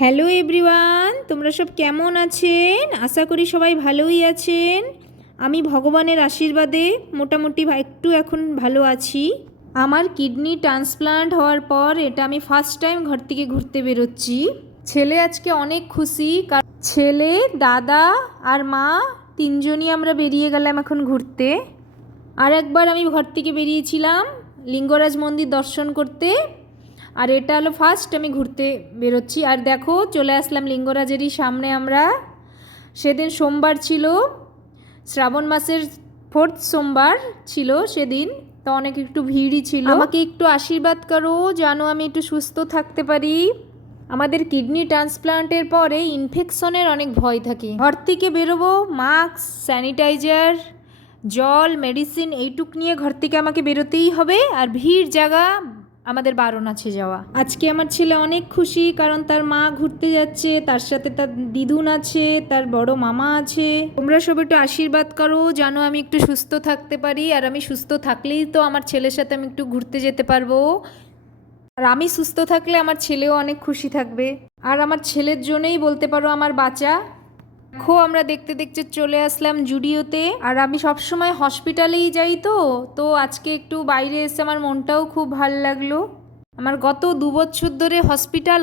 Hello everyone, তোমরা সব কেমন আছেন? আশা করি সবাই ভালোই আছেন। আমি ভগবানের আশীর্বাদে মোটামুটি একটু এখন ভালো আছি। আমার কিডনি ট্রান্সপ্লান্ট হওয়ার পর এটা আমি ফার্স্ট টাইম ঘর থেকে ঘুরতে বেরোচ্ছি। ছেলে আজকে অনেক খুশি, কারণ ছেলে, দাদা আর মা তিনজনই আমরা বেরিয়ে গেলাম এখন ঘুরতে। আর একবার আমি ঘর থেকে বেরিয়েছিলাম লিঙ্গরাজ মন্দির দর্শন করতে, আর এটা হলো ফার্স্ট আমি ঘুরতে বেরোচ্ছি। আর দেখো চলে আসলাম লিঙ্গরাজেরই সামনে আমরা। সেদিন সোমবার ছিল, শ্রাবণ মাসের 4th সোমবার ছিল সেদিন, তো অনেক একটু ভিড়ই ছিল। আমাকে একটু আশীর্বাদ করো যেন আমি একটু সুস্থ থাকতে পারি। আমাদের কিডনি ট্রান্সপ্লান্টের পরে ইনফেকশনের অনেক ভয় থাকে। ঘর থেকে বেরোবো মাস্ক, স্যানিটাইজার, জল, মেডিসিন এইটুক নিয়ে ঘর থেকে আমাকে বেরোতেই হবে। আর ভিড় জায়গা আমাদের বারণ আছে যাওয়া। আজকে আমার ছেলে অনেক খুশি, কারণ তার মা ঘুরতে যাচ্ছে, তার সাথে তার দিদুন আছে, তার বড় মামা আছে। তোমরা সব একটু আশীর্বাদ করো যেন আমি একটু সুস্থ থাকতে পারি। আর আমি সুস্থ থাকলেই তো আমার ছেলের সাথে আমি একটু ঘুরতে যেতে পারবো। আর আমি সুস্থ থাকলে আমার ছেলেও অনেক খুশি থাকবে। আর আমার ছেলের জন্যই বলতে পারো আমার বাঁচা। দেখো আমরা দেখতে দেখতে চলে আসলাম জুডিওতে। আর আমি সবসময় হসপিটালেই যাই, তো আজকে একটু বাইরে এসে আমার মনটাও খুব ভালো লাগলো। আমার গত 2 বছর ধরে হসপিটাল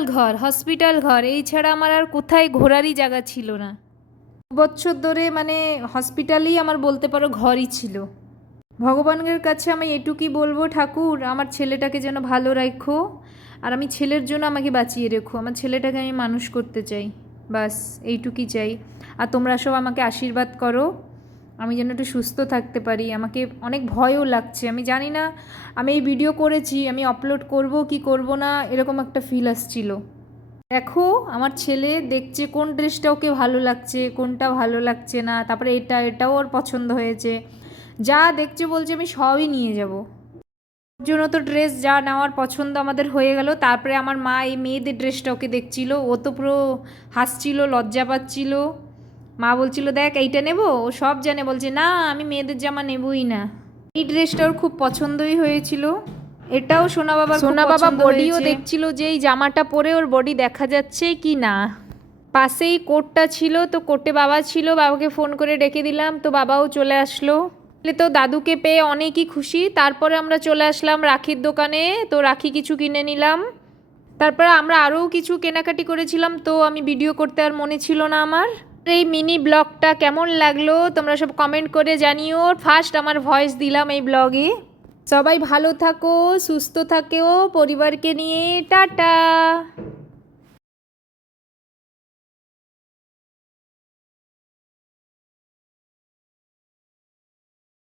ঘর এই ছাড়া আমার আর কোথায় ঘোরারই জায়গা ছিল না। 2 বছর ধরে মানে হসপিটালই আমার বলতে পারো ঘরই ছিল। ভগবানের কাছে আমি এটুকুই বলবো, ঠাকুর আমার ছেলেটাকে যেন ভালো রাখো, আর আমি ছেলের জন্য আমাকে বাঁচিয়ে রেখো। আমার ছেলেটাকে আমি মানুষ করতে চাই, বাস এইটুকুই চাই। আর তোমরা সব আমাকে আশীর্বাদ করো আমি যেন একটু সুস্থ থাকতে পারি। আমাকে অনেক ভয়ও লাগছে, আমি জানি না আমি এই ভিডিও করেছি আমি আপলোড করব কি করব না, এরকম একটা ফিল আসছিল। দেখো আমার ছেলে দেখছে কোন ড্রেসটা ওকে ভালো লাগছে, কোনটা ভালো লাগছে না, তারপরে এটাও ওর পছন্দ হয়েছে। যা দেখছে বলছে আমি সবই নিয়ে যাব। ওর জন্য তো ড্রেস যা নেওয়ার পছন্দ আমাদের হয়ে গেল। তারপরে আমার মা এই মেয়েদের ড্রেসটা ওকে দেখছিল, ও তো পুরো হাসছিল, লজ্জা পাচ্ছিল। মা বলছিল দেখ এইটা নেব, ও সব জানে, বলছে না আমি মেয়েদের জামা নেবই না। এই ড্রেসটা ওর খুব পছন্দই হয়েছিল। এটাও সোনা বাবা বডিও দেখছিল যে এই জামাটা পরে ওর বডি দেখা যাচ্ছে কি না। পাশেই কোটটা ছিল, তো কোটে বাবা ছিল, বাবাকে ফোন করে ডেকে দিলাম, তো বাবাও চলে আসলো। তো দাদুকে পেয়ে অনেকই খুশি। তারপরে আমরা চলে আসলাম রাখির দোকানে, তো রাখি কিছু কিনে নিলাম। তারপরে আমরা আরও কিছু কেনাকাটি করেছিলাম, তো আমি ভিডিও করতে আর মনে ছিল না আমার। এই মিনি ব্লগটা কেমন লাগলো তোমরা সব কমেন্ট করে জানিও। ফার্স্ট আমার ভয়েস দিলাম এই ব্লগে। সবাই ভালো থাকো, সুস্থ থাকো, পরিবারকে নিয়ে টাটা।